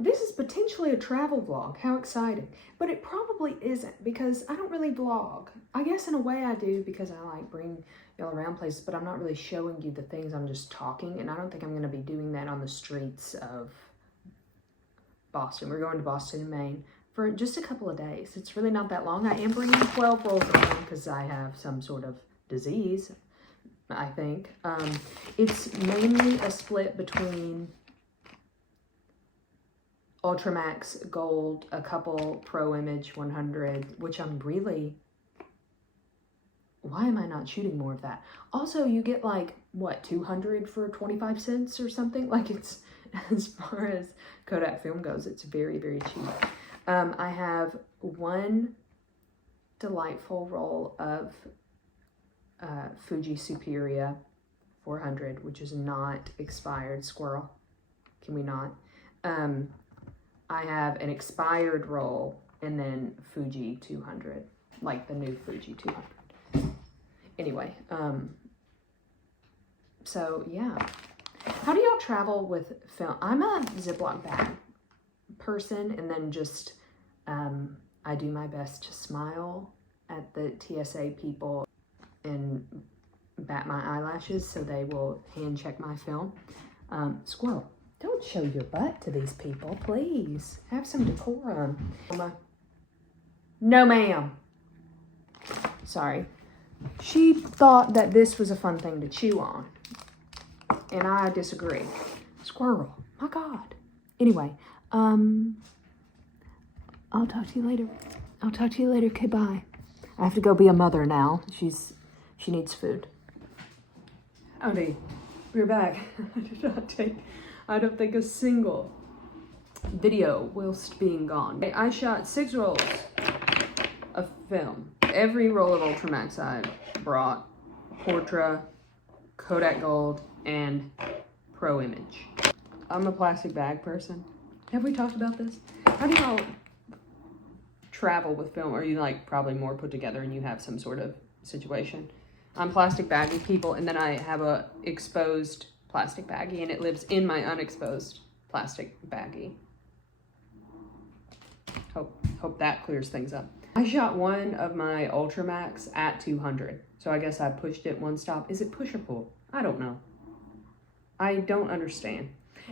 This is potentially a travel vlog. How exciting. But it probably isn't because I don't really vlog. I guess in a way I do because I like bring y'all around places, but I'm not really showing you the things. I'm just talking, and I don't think I'm going to be doing that on the streets of Boston. We're going to Boston, Maine for just a couple of days. It's really not that long. I am bringing 12 rolls of film because I have some sort of disease, I think. It's mainly a split between Ultramax Gold, a couple Pro Image 100, which I'm really, why am I not shooting more of that? Also, you get like, what, 200 for 25 cents or something? Like, it's, as far as Kodak film goes, it's very, very cheap. I have one delightful roll of Fuji Superia 400, which is not expired. Squirrel, can we not? I have an expired roll and then Fuji 200, like the new Fuji 200. Anyway, so yeah. How do y'all travel with film? I'm a Ziploc bag person, and then just, I do my best to smile at the TSA people and bat my eyelashes so they will hand check my film. Squirrel. Don't show your butt to these people, please. Have some decorum. No, ma'am. Sorry. She thought that this was a fun thing to chew on, and I disagree. Squirrel. My God. Anyway, I'll talk to you later. I'll talk to you later. Okay, bye. I have to go be a mother now. She needs food. Howdy. We're back. I don't think a single video whilst being gone. I shot 6 rolls of film. Every roll of Ultramax I brought, Portra, Kodak Gold, and Pro Image. I'm a plastic bag person. Have we talked about this? How do y'all travel with film? Are you like probably more put together and you have some sort of situation? I'm plastic bagging people, and then I have a exposed plastic baggie, and it lives in my unexposed plastic baggie. Hope that clears things up. I shot one of my Ultramax at 200, so I guess I pushed it one stop. Is it push or pull? I don't know. I don't understand.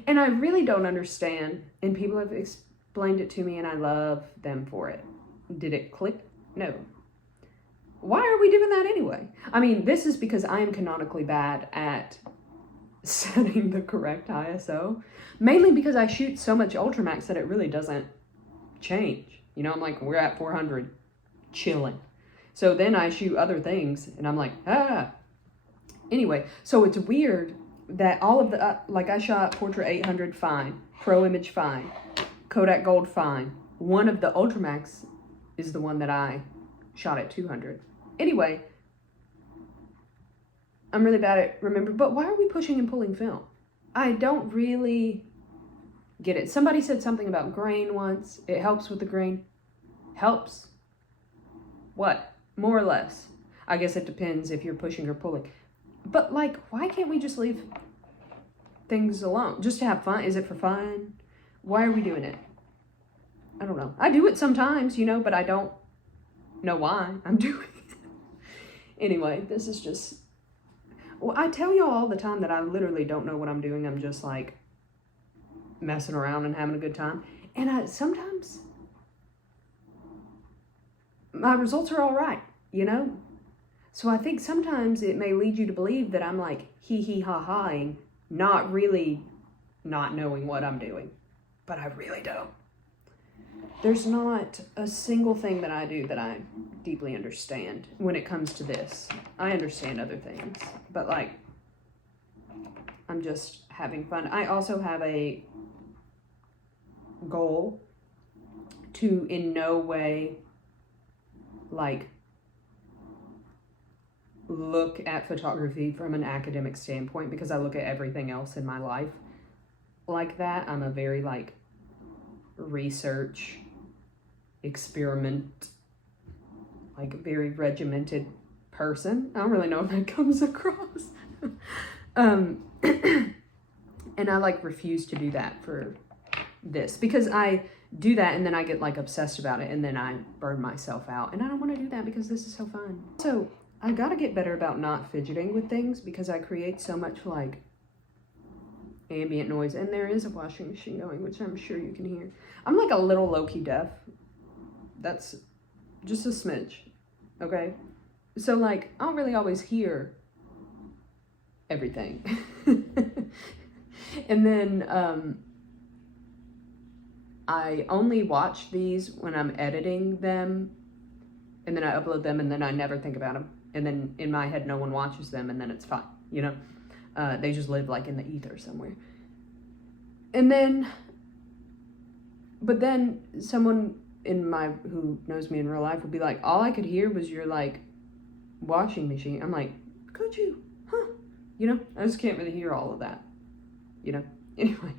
And I really don't understand, and people have explained it to me, and I love them for it. Did it click? No. Why are we doing that anyway? I mean, this is because I am canonically bad at setting the correct ISO, mainly because I shoot so much Ultramax that it really doesn't change. You know, I'm like, we're at 400, chilling. So then I shoot other things, and I'm like, ah. Anyway, so it's weird that all of the, like I shot Portra 800, fine. Pro Image, fine. Kodak Gold, fine. One of the Ultramax is the one that I shot at 200. Anyway, I'm really bad at remembering, but why are we pushing and pulling film? I don't really get it. Somebody said something about grain once. It helps with the grain. Helps? What? More or less. I guess it depends if you're pushing or pulling. But like, why can't we just leave things alone? Just to have fun? Is it for fun? Why are we doing it? I don't know. I do it sometimes, you know, but I don't know why I'm doing it. Anyway, this is just, well, I tell y'all all the time that I literally don't know what I'm doing. I'm just like messing around and having a good time. And sometimes my results are all right, you know? So I think sometimes it may lead you to believe that I'm like hee-hee-ha-haing, not really not knowing what I'm doing, but I really don't. There's not a single thing that I do that I deeply understand when it comes to this. I understand other things, but like, I'm just having fun. I also have a goal to in no way like look at photography from an academic standpoint, because I look at everything else in my life like that. I'm a very like research, experiment, like very regimented person. I don't really know if that comes across. And I like refuse to do that for this, because I do that and then I get like obsessed about it and then I burn myself out, and I don't want to do that because this is so fun. So I got to get better about not fidgeting with things because I create so much like ambient noise, and there is a washing machine going, which I'm sure you can hear. I'm like a little low-key deaf. That's just a smidge, okay? So like I don't really always hear everything. And then I only watch these when I'm editing them, and then I upload them, and then I never think about them, and then in my head no one watches them, and then it's fine, you know? They just live like in the ether somewhere. And then, but then someone who knows me in real life will be like, all I could hear was your like washing machine. I'm like, could you? Huh? You know, I just can't really hear all of that, you know? Anyway,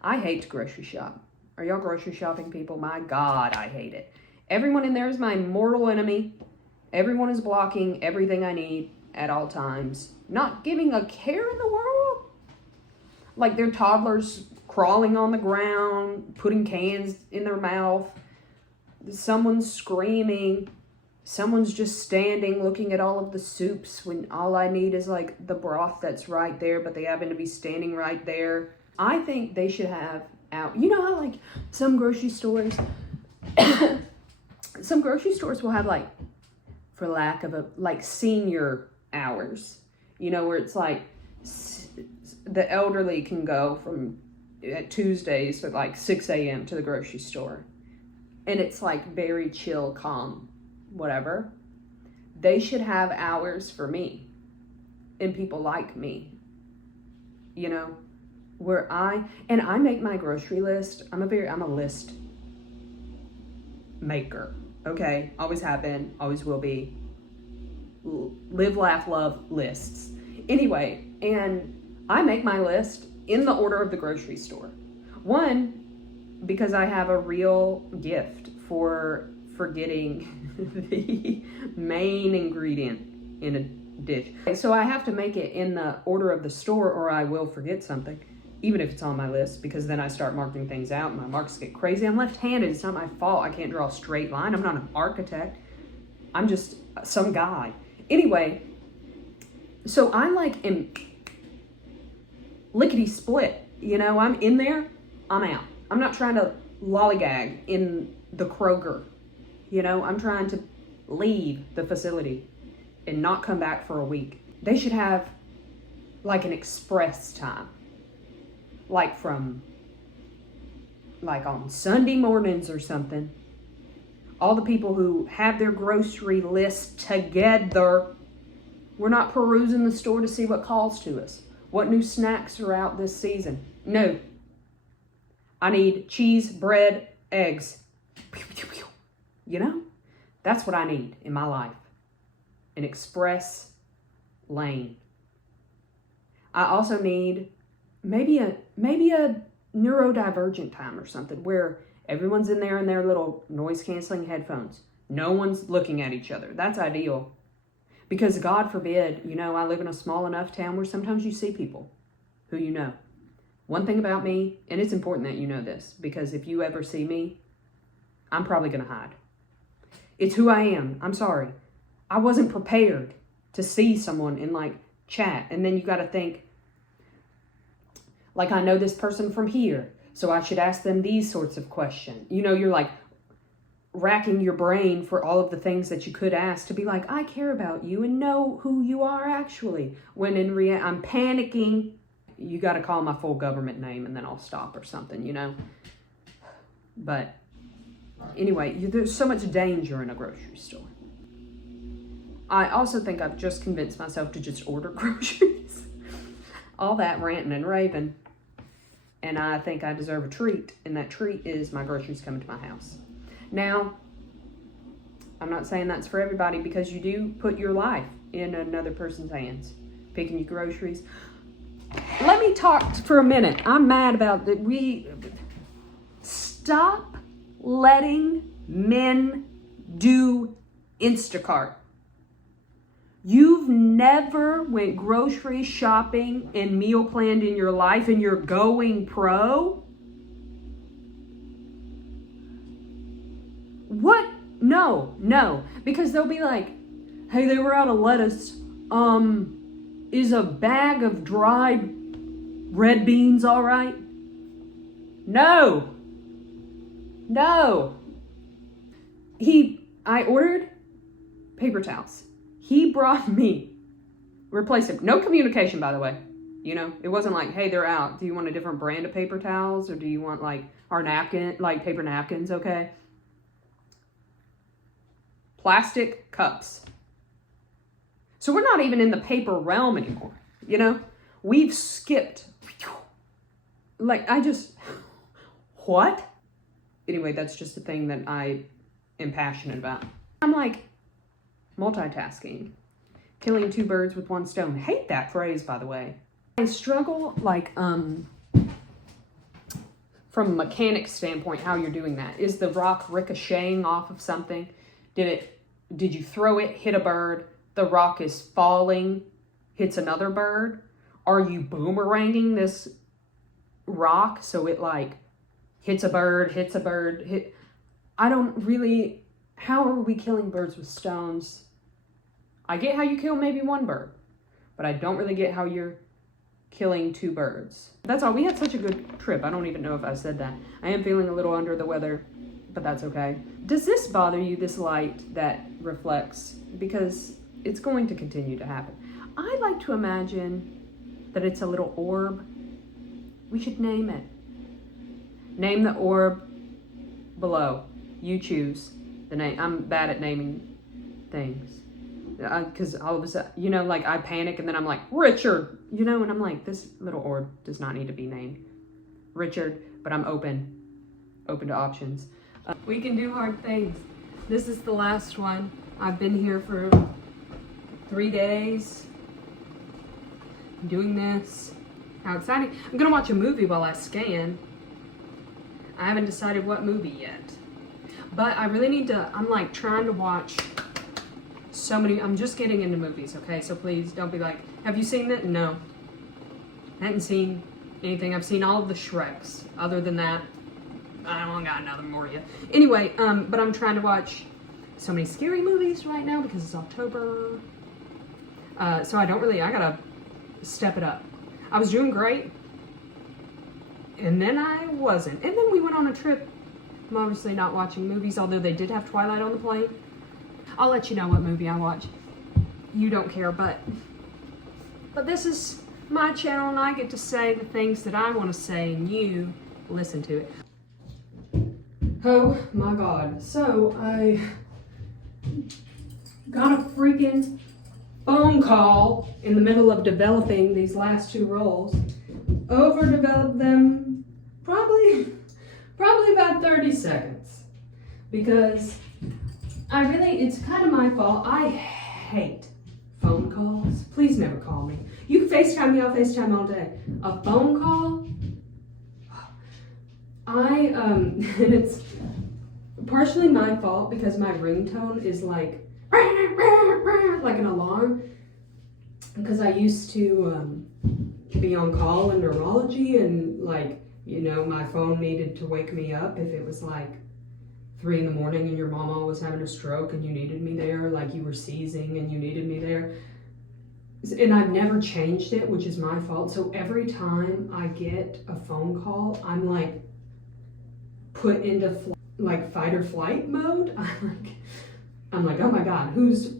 I hate to grocery shop. Are y'all grocery shopping people? My God, I hate it. Everyone in there is my mortal enemy. Everyone is blocking everything I need at all times, not giving a care in the world. Like their toddlers crawling on the ground, putting cans in their mouth. Someone's screaming. Someone's just standing looking at all of the soups when all I need is like the broth that's right there, but they happen to be standing right there. I think they should have out. You know how like some grocery stores, will have like, for lack of a, like senior hours, you know, where it's like the elderly can go from at Tuesdays at like 6 a.m. to the grocery store. And it's like very chill, calm, whatever. They should have hours for me and people like me, you know, where I make my grocery list. I'm a list maker. Okay. Always have been, always will be. Live, laugh, love lists. Anyway, and I make my list in the order of the grocery store. One, because I have a real gift for forgetting the main ingredient in a dish. So I have to make it in the order of the store or I will forget something, even if it's on my list, because then I start marking things out and my marks get crazy. I'm left-handed. It's not my fault. I can't draw a straight line. I'm not an architect. I'm just some guy. Anyway, so I like am lickety split, you know, I'm in there, I'm out. I'm not trying to lollygag in the Kroger, you know, I'm trying to leave the facility and not come back for a week. They should have like an express time, like on Sunday mornings or something. All the people who have their grocery list together. We're not perusing the store to see what calls to us. What new snacks are out this season? No. I need cheese, bread, eggs. You know? That's what I need in my life. An express lane. I also need maybe a neurodivergent time or something where everyone's in there in their little noise-canceling headphones. No one's looking at each other. That's ideal. Because God forbid, you know, I live in a small enough town where sometimes you see people who you know. One thing about me, and it's important that you know this, because if you ever see me, I'm probably going to hide. It's who I am. I'm sorry. I wasn't prepared to see someone in like chat. And then you got to think, like, I know this person from here, so I should ask them these sorts of questions. You know, you're like racking your brain for all of the things that you could ask to be like, I care about you and know who you are actually. When in reality, I'm panicking. You got to call my full government name and then I'll stop or something, you know. But anyway, there's so much danger in a grocery store. I also think I've just convinced myself to just order groceries. All that ranting and raving. And I think I deserve a treat. And that treat is my groceries coming to my house. Now, I'm not saying that's for everybody because you do put your life in another person's hands. Picking your groceries. Let me talk for a minute. I'm mad about that. Stop letting men do Instacart. You've never went grocery shopping and meal planned in your life and you're going pro? No, because they'll be like, hey, they were out of lettuce. Is a bag of dried red beans all right? No. I ordered paper towels. He brought me, replaced them. No communication, by the way. You know, it wasn't like, hey, they're out. Do you want a different brand of paper towels? Or do you want like our napkin, like paper napkins, okay? Plastic cups. So we're not even in the paper realm anymore, you know? We've skipped. Like, what? Anyway, that's just a thing that I am passionate about. I'm like, multitasking. Killing two birds with one stone. Hate that phrase, by the way. I struggle, like, from a mechanics standpoint, how you're doing that. Is the rock ricocheting off of something? Did you throw it, hit a bird, the rock is falling, hits another bird? Are you boomeranging this rock so it like hits a bird, I don't really, how are we killing birds with stones? I get how you kill maybe one bird, but I don't really get how you're killing two birds. That's all. We had such a good trip. I don't even know if I said that. I am feeling a little under the weather, but that's okay. Does this bother you, this light that reflects? Because it's going to continue to happen. I like to imagine that it's a little orb. We should name it. Name the orb below. You choose the name. I'm bad at naming things. Because all of a sudden, you know, like I panic and then I'm like, Richard, you know, and I'm like, this little orb does not need to be named Richard, but I'm open to options. We can do hard things. This is the last one. I've been here for 3 days doing this. How exciting. I'm gonna watch a movie while I scan. I haven't decided what movie yet, but I really need to, I'm like trying to watch so many, I'm just getting into movies, okay? So please don't be like, have you seen that? No. I haven't seen anything. I've seen all of the Shreks. Other than that, I don't got another more yet. Anyway, but I'm trying to watch so many scary movies right now because it's October. So I gotta step it up. I was doing great, and then I wasn't. And then we went on a trip. I'm obviously not watching movies, although they did have Twilight on the plane. I'll let you know what movie I watch. You don't care, but this is my channel, and I get to say the things that I want to say, and you listen to it. Oh my God. So I got a freaking phone call in the middle of developing these last two rolls. Overdeveloped them probably about 30 seconds because it's kind of my fault. I hate phone calls. Please never call me. You can FaceTime me, I'll FaceTime all day. A phone call, and it's partially my fault because my ringtone is like an alarm, because I used to be on call in neurology, and like, you know, my phone needed to wake me up if it was like 3 in the morning and your mama was having a stroke and you needed me there, like you were seizing and you needed me there. And I've never changed it, which is my fault. So every time I get a phone call, I'm like put into like fight or flight mode. I'm like, oh my God,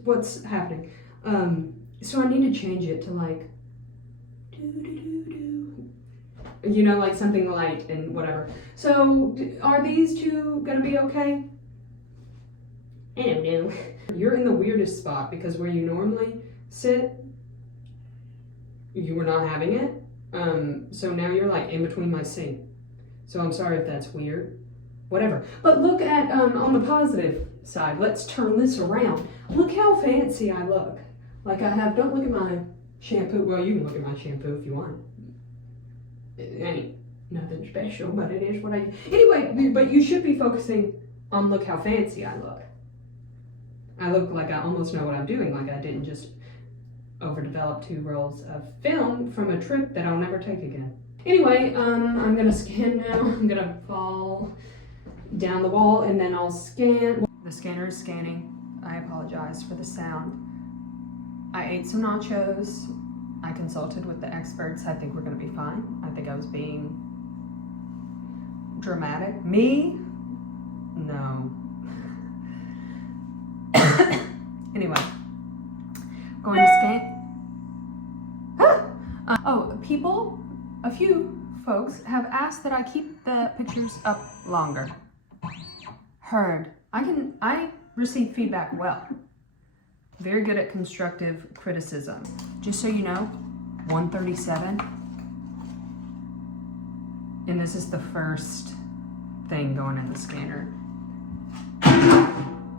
what's happening? So I need to change it to like, you know, like something light and whatever. So are these two gonna be okay? I don't know. You're in the weirdest spot because where you normally sit, you were not having it. So now you're like in between my seat. So I'm sorry if that's weird. Whatever. But look at, on the positive side, let's turn this around. Look how fancy I look. Like I have, don't look at my shampoo. Well, you can look at my shampoo if you want. It ain't nothing special, but it is what I do. Anyway, but you should be focusing on look how fancy I look. I look like I almost know what I'm doing, like I didn't just overdevelop 2 rolls of film from a trip that I'll never take again. Anyway, I'm gonna scan now. I'm gonna fall down the wall and then I'll scan. The scanner is scanning. I apologize for the sound. I ate some nachos. I consulted with the experts. I think we're gonna be fine. I think I was being dramatic. Me? No. Anyway, going to scan. A few folks have asked that I keep the pictures up longer. Heard. I receive feedback well. Very good at constructive criticism. Just so you know, 137. And this is the first thing going in the scanner.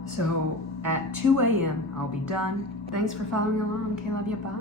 So at 2 a.m. I'll be done. Thanks for following along. Okay, love you. Bye.